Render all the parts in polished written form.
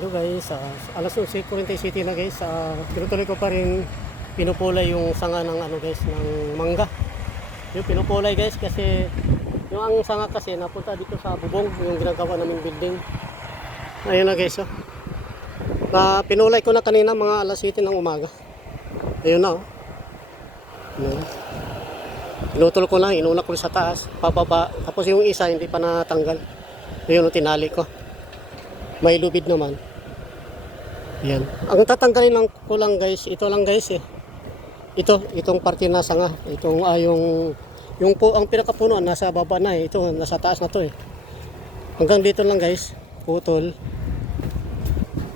Hello guys, alas 11:47 na guys. Tinutuloy ko pa rin pinupulay yung sanga ng ano guys, ng mangga. Yung pinupulay guys kasi yung ang sanga kasi napunta dito sa bubong yung ginagawa naming building. Ayun na guys, oh. Pinulay ko na kanina mga alas 7 ng umaga. Ayun na, oh. Ayun. Pinutol ko na, inuna ko sa taas, pababa. Tapos yung isa hindi pa natanggal. Ayun, oh, tinali ko. May lubid naman. Yan. Ang tatanggalin lang ko lang guys, ito lang guys eh. Itong parte na sanga, itong yung po ang pinakapuno nasa baba na eh. Ito nasa taas na to eh. Hanggang dito lang guys, putol.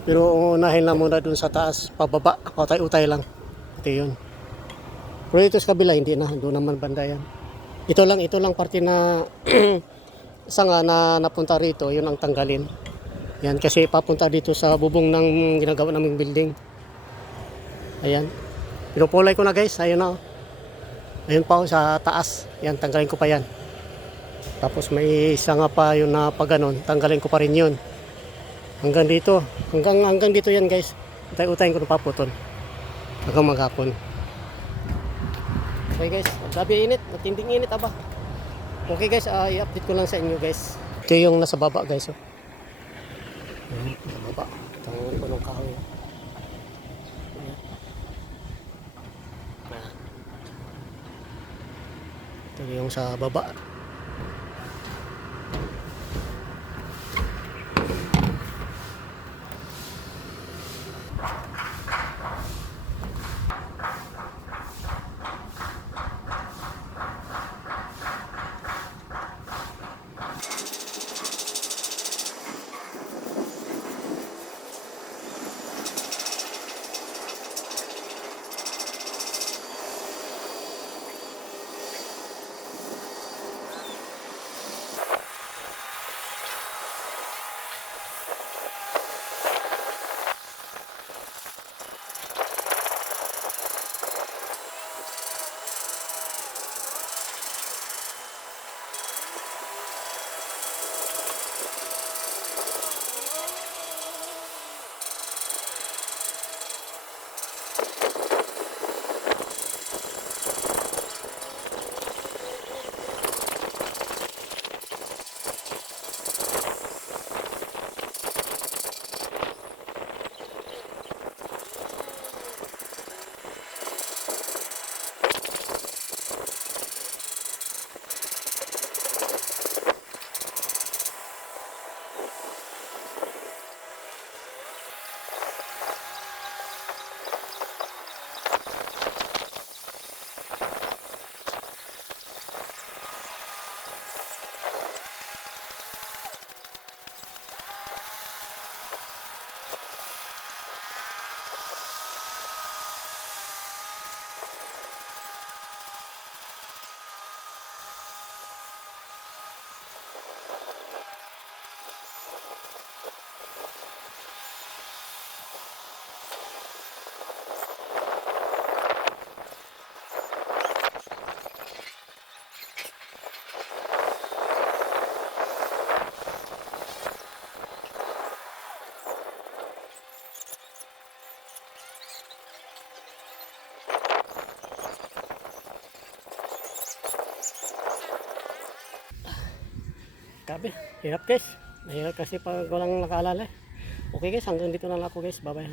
Pero unahin lang muna dun sa taas, pababa, utay-utay lang. Ito 'yun. Pero ito sa kabila hindi na, doon naman banda yan. Ito lang parte na sanga na napunta rito, 'yun ang tanggalin. Yan kasi papunta dito sa bubong ng ginagawa naming building. Ayan. Pinupulay ko na guys. Ayun na. Ayun pa sa taas. Yan, tanggalin ko pa yan. Tapos may isa nga pa yun na pag ganun, tanggalin ko pa rin yun. Hanggang dito. Hanggang dito yan guys. Utay-utayin ko na paputol. Hanggang maghapon. Okay guys. Grabe init. Matinding init aba. Okay guys. I-update ko lang sa inyo guys. Ito yung nasa baba guys. Oh. Sa baba. Tangan ko ng kahoy. Ayan. Ito yung sa baba. Grabe, hirap guys. Mahirap kasi pag walang nakaalala. Okay guys, hanggang dito na lang ako guys. Bye bye.